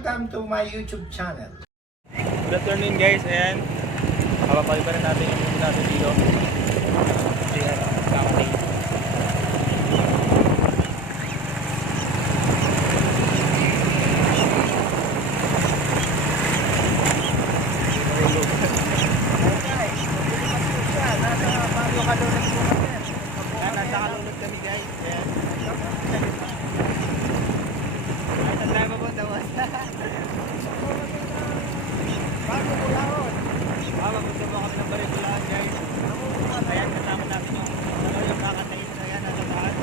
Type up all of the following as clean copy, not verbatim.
Welcome to my YouTube channel. Good afternoon guys, ayan. Kapapali pa rin natin yung video natin dito. Ayan, kakatay. Nasa kalunod kami guys. Ayan. Saan tayo mapunta boss? Mapunta po kami ng Baritulaan guys. Ayan, kasama natin yung kakatayin. Ayan, nasa taas.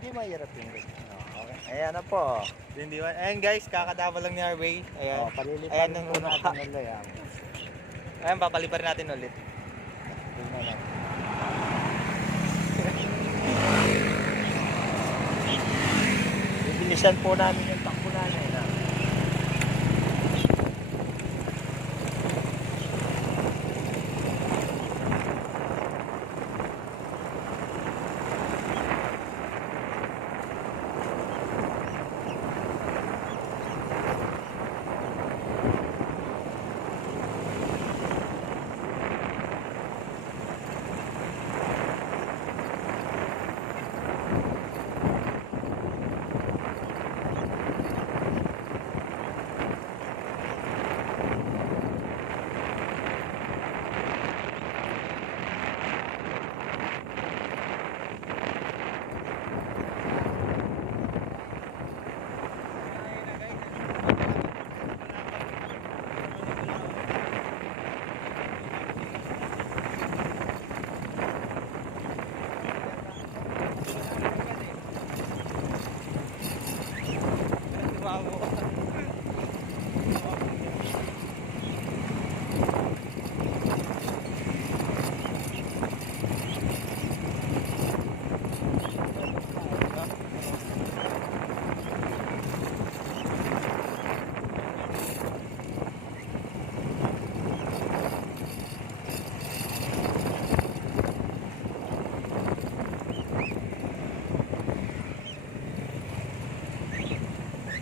Hindi mahirap yung rig. Okay. Ayan na po. Ayan guys, kakadama lang ni Harvey. Ayan. Ayan Paliliparin ang po natin ulit. Ayan, papaliparin natin ulit. Tingnan natin. Bibilisan po namin yung takbo namin.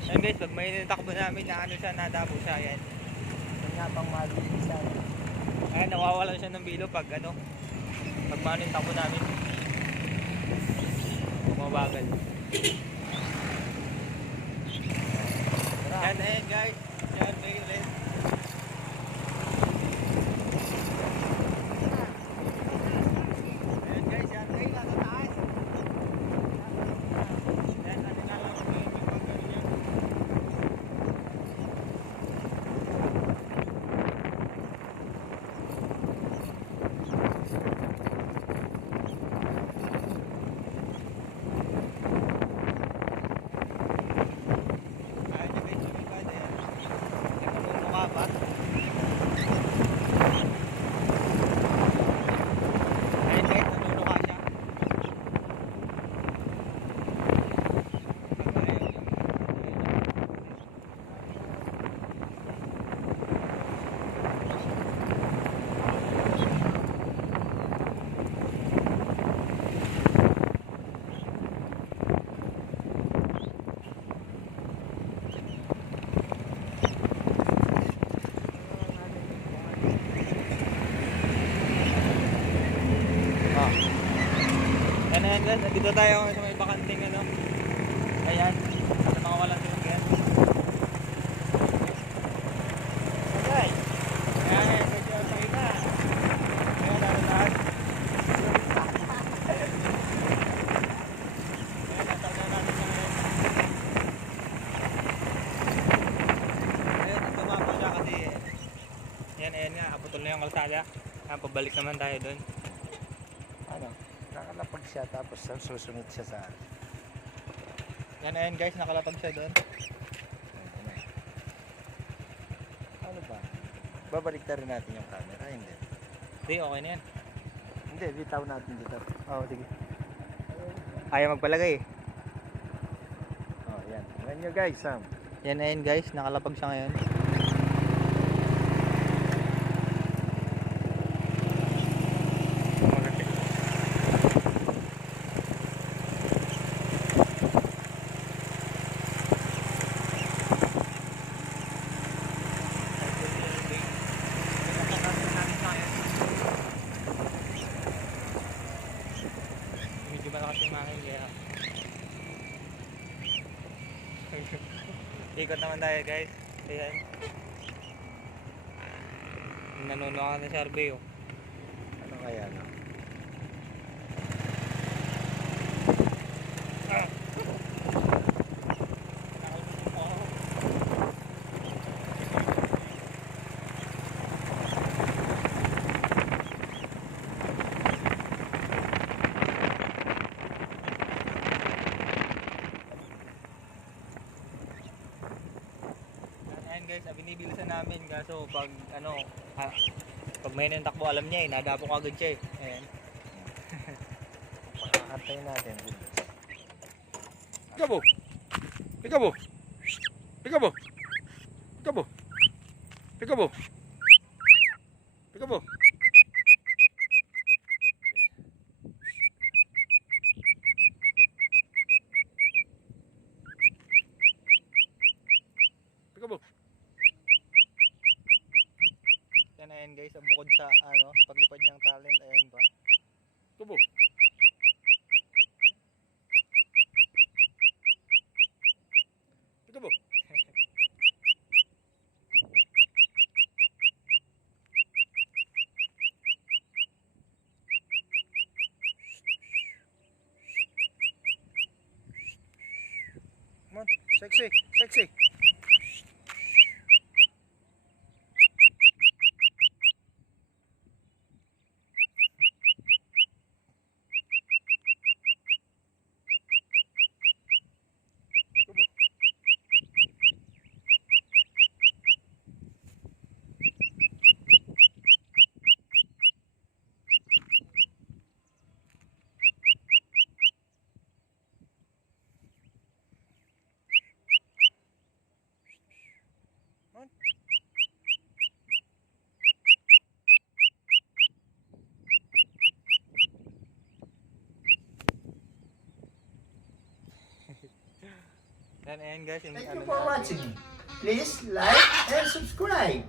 Ayan guys, pag may takbo namin na ano siya, nadabo siya. Ayan. Ito nga pang mabilisan. Ayan, nawawala siya ng bilo pag ano, pag maano yung takbo namin. Bumabagal. Ayan, ayan guys. Ayan, may ulit. Ayan guys, yan guys, nasa taas. Ayan, ano na lang yung pagkano niya. Ayan na guys, lumipad. Ayan. Ayan guys, nandito tayo sa may bakanting ano. Ayan, sa mga walang sinugyan. Okay. Ayan, medyo ang makita. Ayan, lahat. Ayan, natawag na natin siya ngayon. Ayan, tumapo siya kasi ayan nga, aputol na yung kalsada. Ayan, pabalik naman tayo doon. Ano? Nakalapag siya tapos susunod siya sa Ayan guys, nakalapag siya doon. ano ba? Babalik na rin natin yung camera, hindi. Hindi, okay na yan. Hindi, bitaw natin dito. Oo, sige. Ayaw magpalagay eh. Oh, yan. Tingnan nyo guys, Sam. Yan ayan guys, nakalapag siya ngayon. Medyo malakas yung mahal kaya ikot naman tayo guys. Ayan. Nanuno ka na survey oh. Ano kaya, no? Ayan guys, binibilisan namin kaso pag ano, pag may takbo alam niya eh, nadapok agad siya eh. Ayan. Pakakantayin natin. Peekaboo! Peekaboo! Peekaboo! Peekaboo! Peekaboo! Peekaboo! Peekaboo! Yan ayan guys, bukod sa ano, paglipad niyang talent, ayan pa. Peekaboo! Peekaboo! Come on, sexy, sexy. Come on. Yan ayan guys, yung Thank ano you for na- watching. Please like and subscribe.